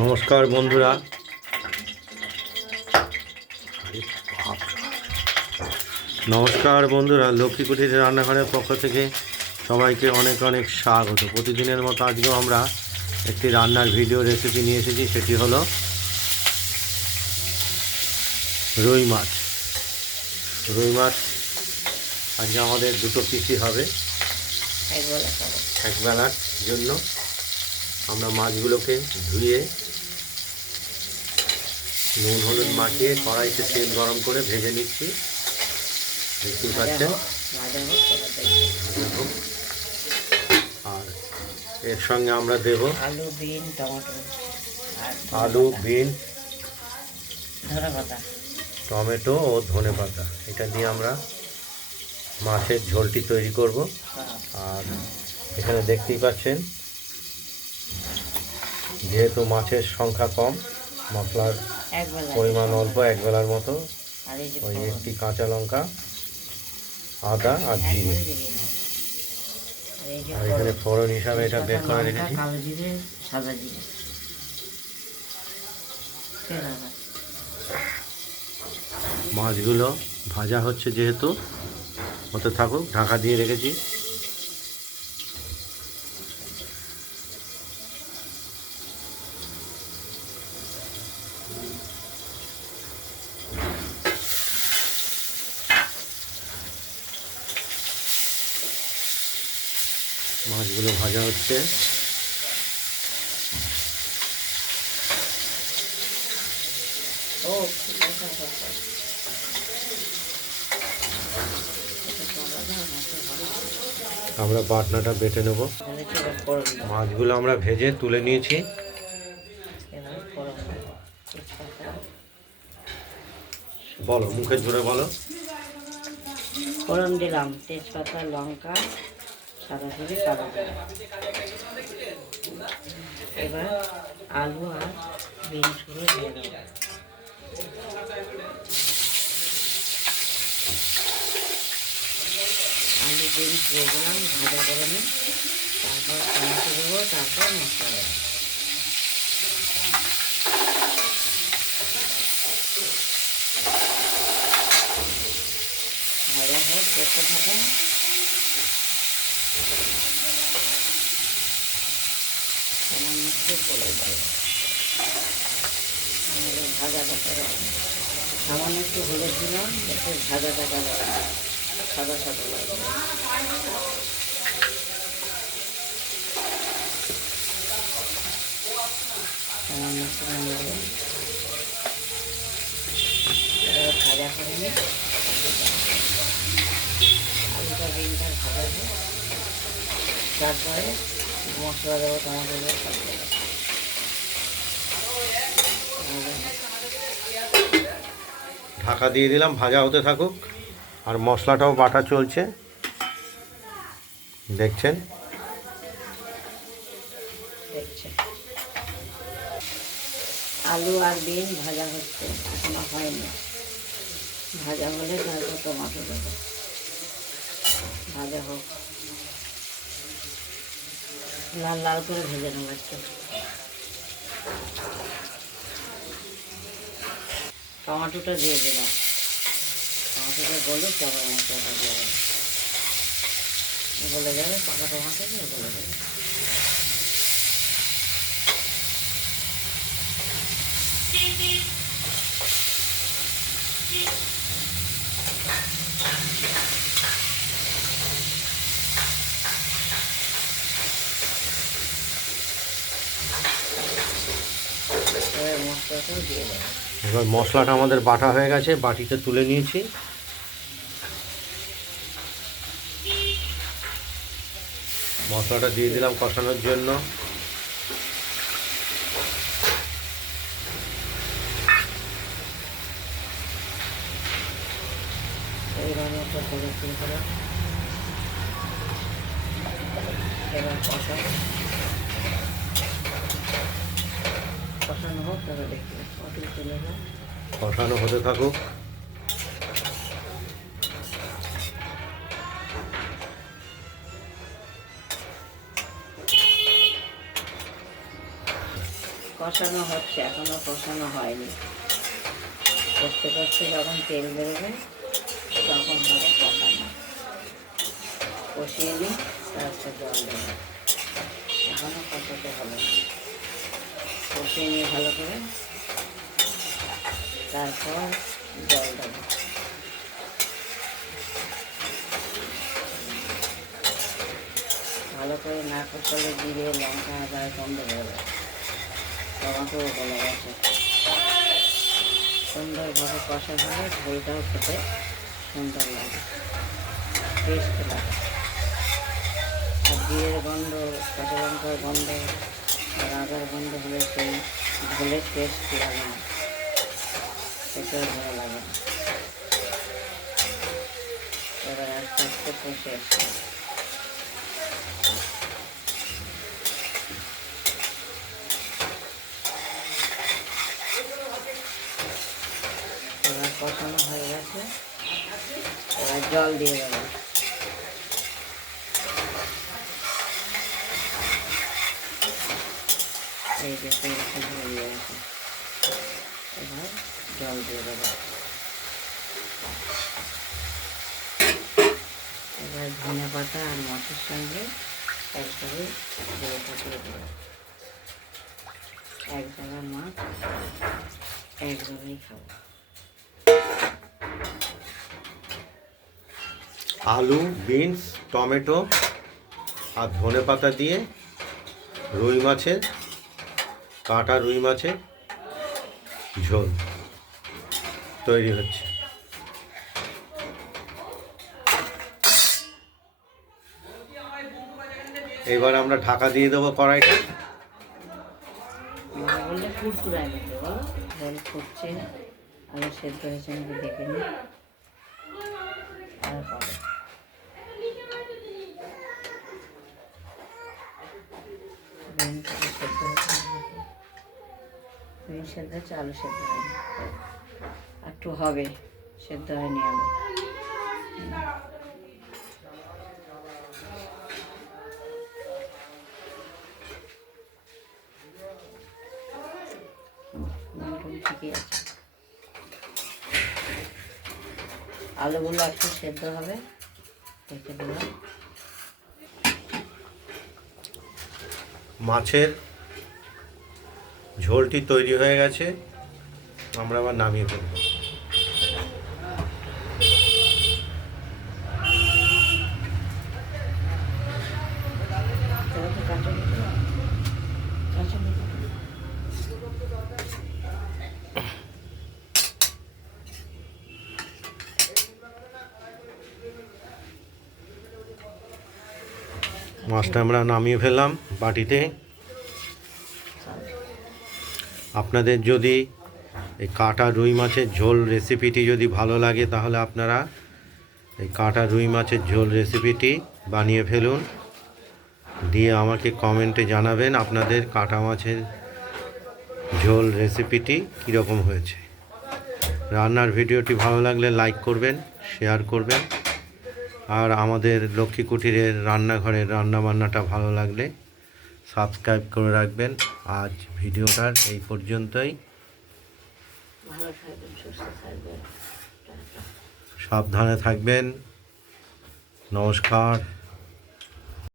নমস্কার বন্ধুরা। নমস্কার বন্ধুরা লক্ষ্মী কুটির রান্নাঘরের পক্ষ থেকে সবাইকে অনেক অনেক স্বাগত। প্রতিদিনের মতো আজকেও আমরা একটি রান্নার ভিডিও রেসিপি নিয়ে এসেছি সেটি হলো রুই মাছ। রুই মাছ আজকে আমাদের দুটো পিসি হবে। একবেলার জন্য। আমরা মাছগুলোকে ধুয়ে নুন হলুদ মাখিয়ে কড়াইতে তেল গরম করে ভেজে নিচ্ছি। দেখতেই পাচ্ছেন। আর এর সঙ্গে আমরা দেব আলু বিন টমেটো আলু বিন। টমেটো ও ধনে পাতা। এটা দিয়ে আমরা মাছের ঝোলটি তৈরি করব। হ্যাঁ, আর এখানে দেখতেই পাচ্ছেন যেহেতু মাছের সংখ্যা কম মশলার পরিমাণ অল্প এক বেলার মতো ওই একটি কাঁচা লঙ্কা আদা আর জিরে। আর এখানে ফোড়ন। ফোড়ন হিসাবে এটা বের করে রেখেছি। সাদা জিরে। মাছগুলো ভাজা হচ্ছে যেহেতু হতে থাকুক ঢাকা দিয়ে রেখেছি। মাছগুলো ভাজা হচ্ছে। আমরা বাটনাটা বেটে নেব? মাছগুলো আমরা ভেজে তুলে নিয়েছি বলো, মুখে জোরে বলো ফোড়ন দিলাম, তেজপাতা, লঙ্কা সাদা জিরে কালো এবার আলু আর বিনসগুলো দিয়ে দেবো আলু বিনস দিয়ে দিলাম, ভাজা করে তারপর টমেটো দেবো, তারপর মশলা দেবো। ভাজা হোক, দেখতে থাকুন সামান্য একটু করে সামান্য একটু হলুদ দিলাম যাতে ভাজাটা গেলে সাদা সাদা একটু ভাজা করে ভাজা তারপরে মশলা দেবো, টমেটো ভাজা হোক। ঢাকা দিয়ে দিলাম, ভাজা হতে থাকুক। আর মশলাটাও বাটা চলছে। দেখছেন? দেখছে আলু আর বিন ভাজা হচ্ছে, এখনও হয়নি। ভাজা হলে তারপর টমাটো দেবো। ভাজা হোক। লাল লাল করে ভেজে নেব একটু। টমাটোটা দিয়ে দিলাম। টমাটোটা গলে তারপর মশলাটা দিয়ে দেবো গলে যাবে পাকা টমাটো দিয়ে গলে যাবে মশলাটাও দিয়ে দেবো এবার মশলাটা আমাদের বাটা হয়ে গেছে, বাটিতে তুলে নিয়েছি। মশলাটা দিয়ে দিলাম কষানোর জন্য। কষা। কষানো হোক তাহলে দেখি অটুল তুলে দাও কষানো হতে থাকুক। কষানো হচ্ছে এখনও কষানো হয়নি। কষতে কষতে যখন তেল বেরোবে তখন হবে কষানো। কষিয়ে নিই তারপর জল দেবো। এখনও কষাতে হবে কষিয়ে নিয়ে ভালো করে তারপর জল দেবো। ভালো করে না কষালে জিরে, লঙ্কা, আদা গন্ধ বেরোবে টমাটোও গলে গেছে সুন্দরভাবে কষা হলে ঝোলটাও খেতে সুন্দর লাগে টেস্ট লাগে। আর জিরের গন্ধ, কাঁচা লঙ্কার গন্ধ আর আদার গন্ধ হলে সেই ঝোলের টেস্ট লাগে না সেটাও ভালো লাগে না এবার আস্তে আস্তে কষে আসছে এবার কষানো হয়ে গেছে এবার জল দিয়ে দেবো এই যে তেল শুধু হয়ে গেছে এবার জল দিয়ে দেবো। এবার ধনে পাতা আর মাছের সঙ্গে একসাথে ঝোলটা দিয়ে দেবো। মাছ খাব। আলু, বিনস, টমেটো আর ধনে পাতা দিয়ে রুই মাছের কাটা রুই মাছের ঝোল তৈরি হচ্ছে। এবার আমরা ঢাকা দিয়ে দেবো কড়াইটা। সেদ্ধ হয়েছে দেখে বিন সেদ্ধ হচ্ছে আলু সেদ্ধ হয়নি। একটু হবে, সেদ্ধ হয়নি আলু ঠিকই আছে। আলুগুলো একটু সেদ্ধ হবে মাছের ঝোলটি তৈরি হয়ে গেছে আমরা আবার নামিয়ে ফেলব। মাছটা আমরা নামিয়ে ফেললাম বাটিতে আপনাদের যদি এই কাটা রুই মাছের ঝোল রেসিপিটি যদি ভালো লাগে, তাহলে আপনারা এই কাটা রুই মাছের ঝোল রেসিপিটি বানিয়ে ফেলুন। দিয়ে আমাকে কমেন্টে জানাবেন আপনাদের কাটা মাছের ঝোল রেসিপিটি কীরকম হয়েছে। রান্নার ভিডিওটি ভালো লাগলে লাইক করবেন শেয়ার করবেন। আর আমাদের লক্ষ্মী কুটিরের রান্নাঘরের রান্নাবান্নাটা ভালো লাগলে সাবস্ক্রাইব করে রাখবেন। আজ ভিডিওটার এই পর্যন্তই। সাবধানে থাকবেন। নমস্কার।